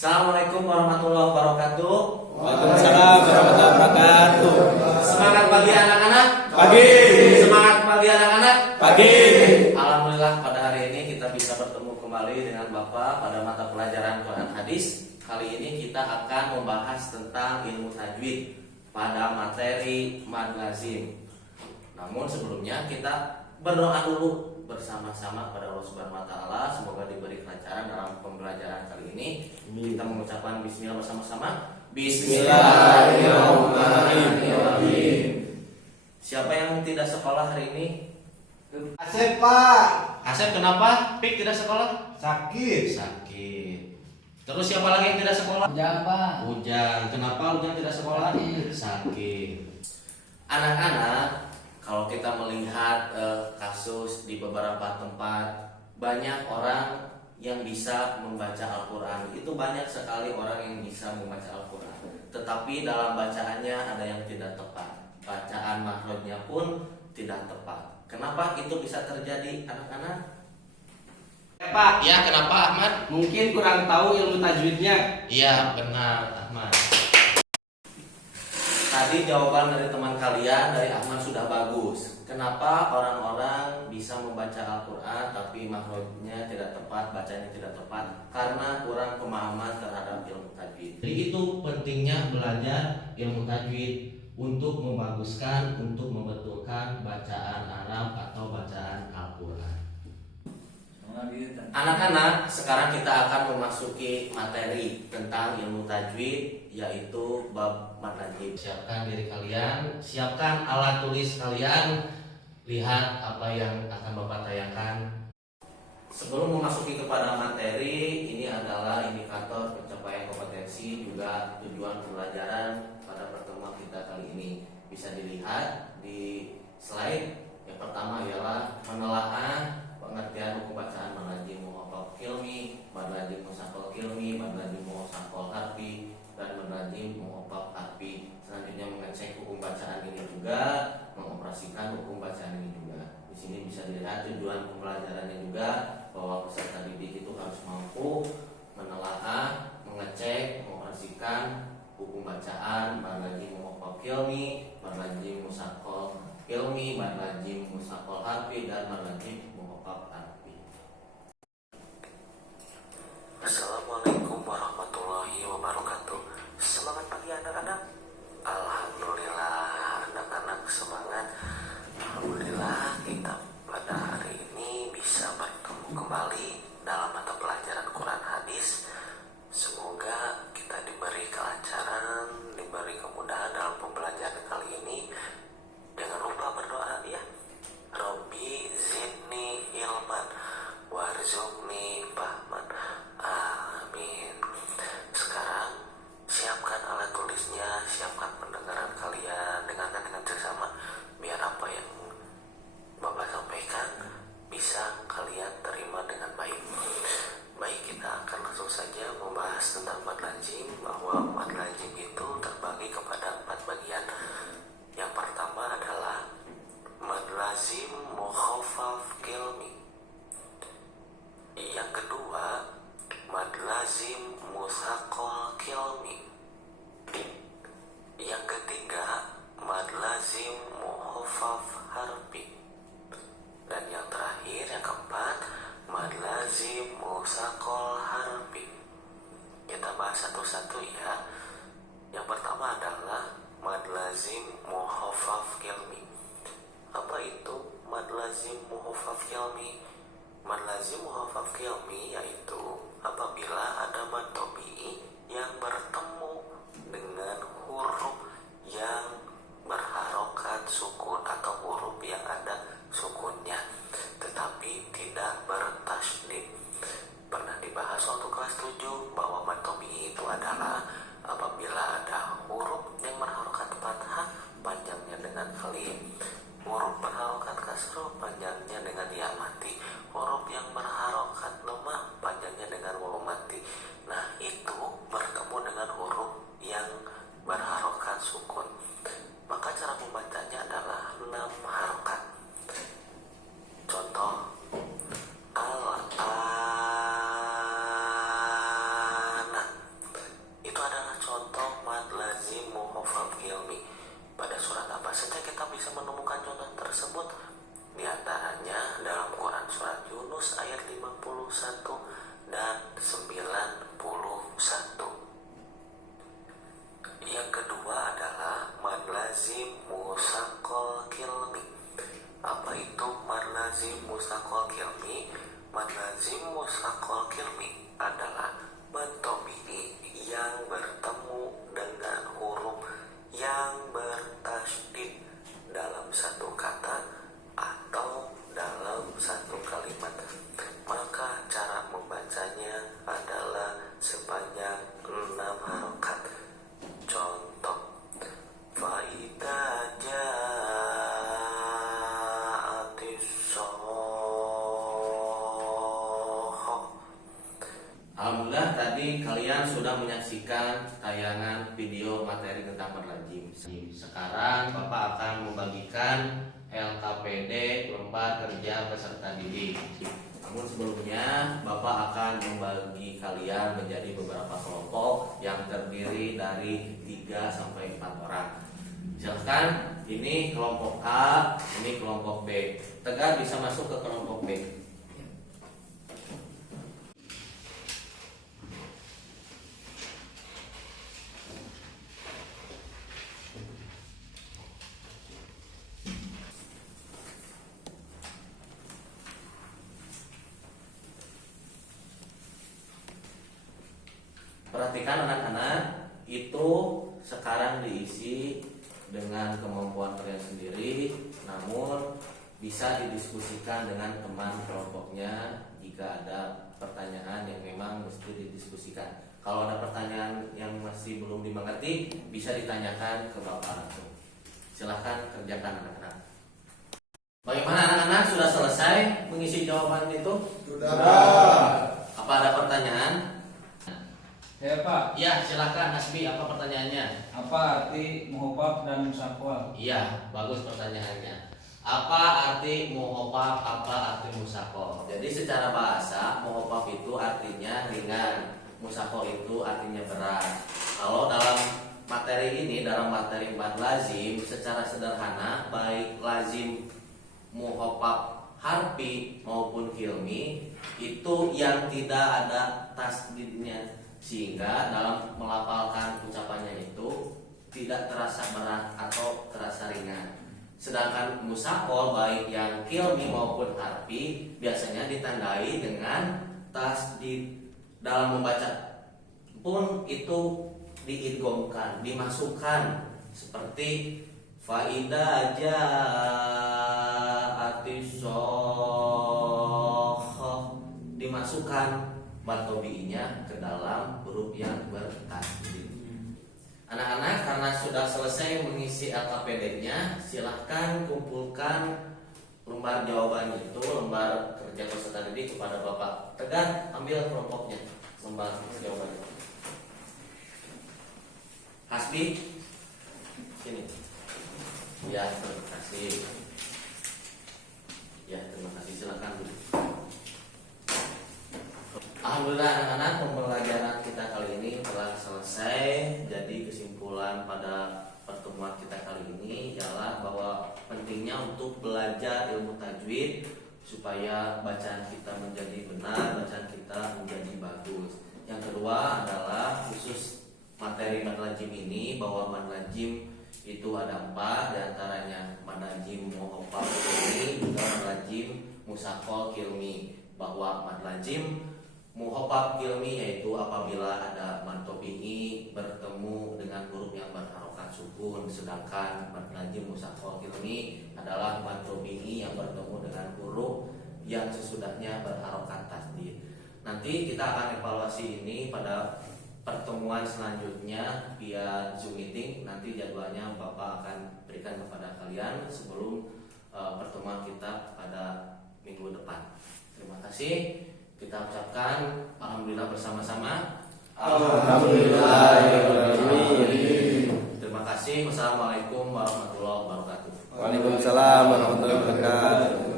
Assalamualaikum warahmatullahi wabarakatuh. Waalaikumsalam warahmatullahi wabarakatuh. Semangat pagi anak-anak. Pagi. Semangat pagi anak-anak. Pagi. Alhamdulillah pada hari ini kita bisa bertemu kembali dengan Bapak pada mata pelajaran Quran Hadis. Kali ini kita akan membahas tentang ilmu tajwid pada materi mad lazim. Namun sebelumnya kita berdoa dulu bersama-sama pada Allah Subhanahu wa taala, semoga diberi kelancaran dalam pembelajaran kali ini. Kita mengucapkan bismillah bersama-sama. Bismillahirrahmanirrahim. Siapa yang tidak sekolah hari ini? Asep, Pak. Asep, kenapa? Pik tidak sekolah? Sakit. Sakit. Terus siapa lagi yang tidak sekolah? Ujang, Pak. Ujang. Kenapa Ujang tidak sekolah? Sakit. Anak-anak, kalau kita melihat kasus di beberapa tempat, banyak orang yang bisa membaca Al-Quran. Itu banyak sekali orang yang bisa membaca Al-Quran. Tetapi dalam bacaannya ada yang tidak tepat. Bacaan makhrajnya pun tidak tepat. Kenapa itu bisa terjadi, anak-anak? Pak, Ya, kenapa Ahmad? mungkin kurang tahu ilmu tajwidnya. Iya, benar Ahmad. Tadi jawaban dari teman kalian, dari Ahmad sudah bagus. Kenapa orang-orang bisa membaca Al-Quran tapi makhrajnya tidak tepat, bacanya tidak tepat? Karena kurang pemahaman terhadap ilmu tajwid. Jadi itu pentingnya belajar ilmu tajwid untuk membaguskan, untuk membetulkan bacaan Arab atau bacaan Al-Quran. Anak-anak, sekarang kita akan memasuki materi tentang ilmu tajwid, yaitu bab mad lazim. Siapkan diri kalian, siapkan alat tulis kalian, lihat apa yang akan Bapak tayangkan. Sebelum memasuki kepada materi, ini adalah indikator pencapaian kompetensi juga tujuan pembelajaran pada pertemuan kita kali ini. Bisa dilihat di slide. Yang pertama ialah menelaah pengertian hukum bacaan mad lazim mu'aqqaf kilmi, mad lazim musaqqal kilmi, mad lazim musaqqal harfi, dan mad lazim mu'aqqaf harfi. Selanjutnya mengecek hukum bacaan ini juga, mengoperasikan hukum bacaan ini juga. Di sini bisa dilihat tujuan pembelajarannya juga, bahwa peserta didik itu harus mampu menelaah, mengecek, mengoperasikan hukum bacaan mad lazim mu'aqqaf kilmi, mad lazim musaqqal kilmi, mad lazim musaqqal harfi, dan mad lazim mu'aqqaf harfi. Assalamualaikum warahmatullahi wabarakatuh. Semangat pagi anak-anak. Alhamdulillah anak-anak semangat. Alhamdulillah kita pada hari ini bisa bertemu kembali dalam mata pelajaran Quran Hadis. Semoga kita diberi kelancaran, diberi kemudahan dalam pembelajaran kali ini. Jangan lupa berdoa ya. Robbi zidni ilman warzuqni fahman. Amin. Sekarang siapkan alat tulisnya, siapkan pendengaran kalian, dengarkan dengan seksama biar apa yang Bapak sampaikan bisa kalian terima dengan baik. Baik, kita akan langsung saja membahas tentang mad lazim, bahwa mad lazim itu terbagi kepada 4 bagian. Yang pertama adalah mad lazim mukhaffaf kilmi. Yang kedua mad lazim musaqqal kilmi. Yang ketiga mad lazim muhaffaf harfi. Dan yang terakhir, yang keempat, mad lazim musaqqal harfi. Kita bahas satu-satu ya. Yang pertama adalah mad lazim muhaffaf kilmi. Apa itu mad lazim muhaffaf kilmi? Mad lazim muhaffaf kilmi yaitu apabila ada mad tabi'i yang bertemu dengan huruf yang berharokat sukun atau huruf yang ada sukunnya tetapi tidak bertasydid. Pernah dibahas waktu kelas 7 bahwa mad tabi'i itu adalah apabila ada huruf yang berharokat fathah panjangnya dengan alif, huruf berharokat kasroh panjangnya dengan ya mati, huruf yang berharokat lemah panjangnya dengan waw mati. Nah, itu bertemu dengan huruf yang berharokat sukun. Maka cara membacanya adalah 6 harokat. Contoh, al-ana. kalian sudah menyaksikan tayangan video materi tentang madlajim. Sekarang Bapak akan membagikan LKPD lembar kerja peserta didik. Namun sebelumnya Bapak akan membagi kalian menjadi beberapa kelompok yang terdiri dari 3 sampai 4 orang. Silahkan, ini kelompok A, ini kelompok B. Tegar bisa masuk ke kelompok B. Perhatikan anak-anak, itu sekarang diisi dengan kemampuan kalian sendiri, namun bisa didiskusikan dengan teman kelompoknya jika ada pertanyaan yang memang mesti didiskusikan. Kalau ada pertanyaan yang masih belum dimengerti, bisa ditanyakan ke Bapak langsung. Silahkan kerjakan anak-anak. Bagaimana anak-anak, sudah selesai mengisi jawaban itu? Sudah. Apa ada pertanyaan? Ya Pak, Ya, silakan Hasbi, apa pertanyaannya? apa arti muhofaf dan musakwal? Iya, bagus pertanyaannya. Apa arti muhofaf, apa arti musakoh? Jadi secara bahasa, muhofaf itu artinya ringan, musakoh itu artinya berat. Kalau dalam materi ini, dalam materi mad lazim, secara sederhana, baik lazim muhofaf harfi maupun hilmi, itu yang tidak ada tasdidnya, sehingga dalam melafalkan ucapannya itu tidak terasa berat atau terasa ringan. Sedangkan musakol baik yang kilmi maupun harfi biasanya ditandai dengan tasdid. Dalam membaca pun itu diidghamkan, dimasukkan, seperti faida ja'atis shakhah, dimasukkan batobi'inya ke dalam huruf yang bertasdid. Anak-anak, karena sudah selesai mengisi LKPD-nya, silahkan kumpulkan lembar jawaban itu, lembar kerja peserta didik kepada Bapak. Tegar, ambil kelompoknya, lembar jawabannya. Hasbi, sini. Ya, terima kasih. Ya, terima kasih. Silahkan duduk. Alhamdulillah anak-anak, pembelajaran kita kali ini telah selesai. Jadi kesimpulan pada pertemuan kita kali ini ialah bahwa pentingnya untuk belajar ilmu tajwid supaya bacaan kita menjadi benar, bacaan kita menjadi bagus. Yang kedua adalah khusus materi mad lazim ini, bahwa mad lazim itu ada 4, diantaranya mad lazim muhofaf kilmi, juga mad lazim musakhol kilmi. Bahwa mad lazim muhofaf kilmi yaitu apabila ada mad tabi'i bertemu dengan huruf yang berharokat sukun, sedangkan mad lazim musakhol kilmi adalah mad tabi'i yang bertemu dengan huruf yang sesudahnya berharokat tasdid. Nanti kita akan evaluasi ini pada pertemuan selanjutnya via Zoom meeting. Nanti jadwalnya Bapak akan berikan kepada kalian sebelum pertemuan kita pada minggu depan. Terima kasih. Kita ucapkan alhamdulillah bersama-sama. Alhamdulillahirrahmanirrahim. Terima kasih. Wassalamualaikum warahmatullahi wabarakatuh. Waalaikumsalam warahmatullahi wabarakatuh.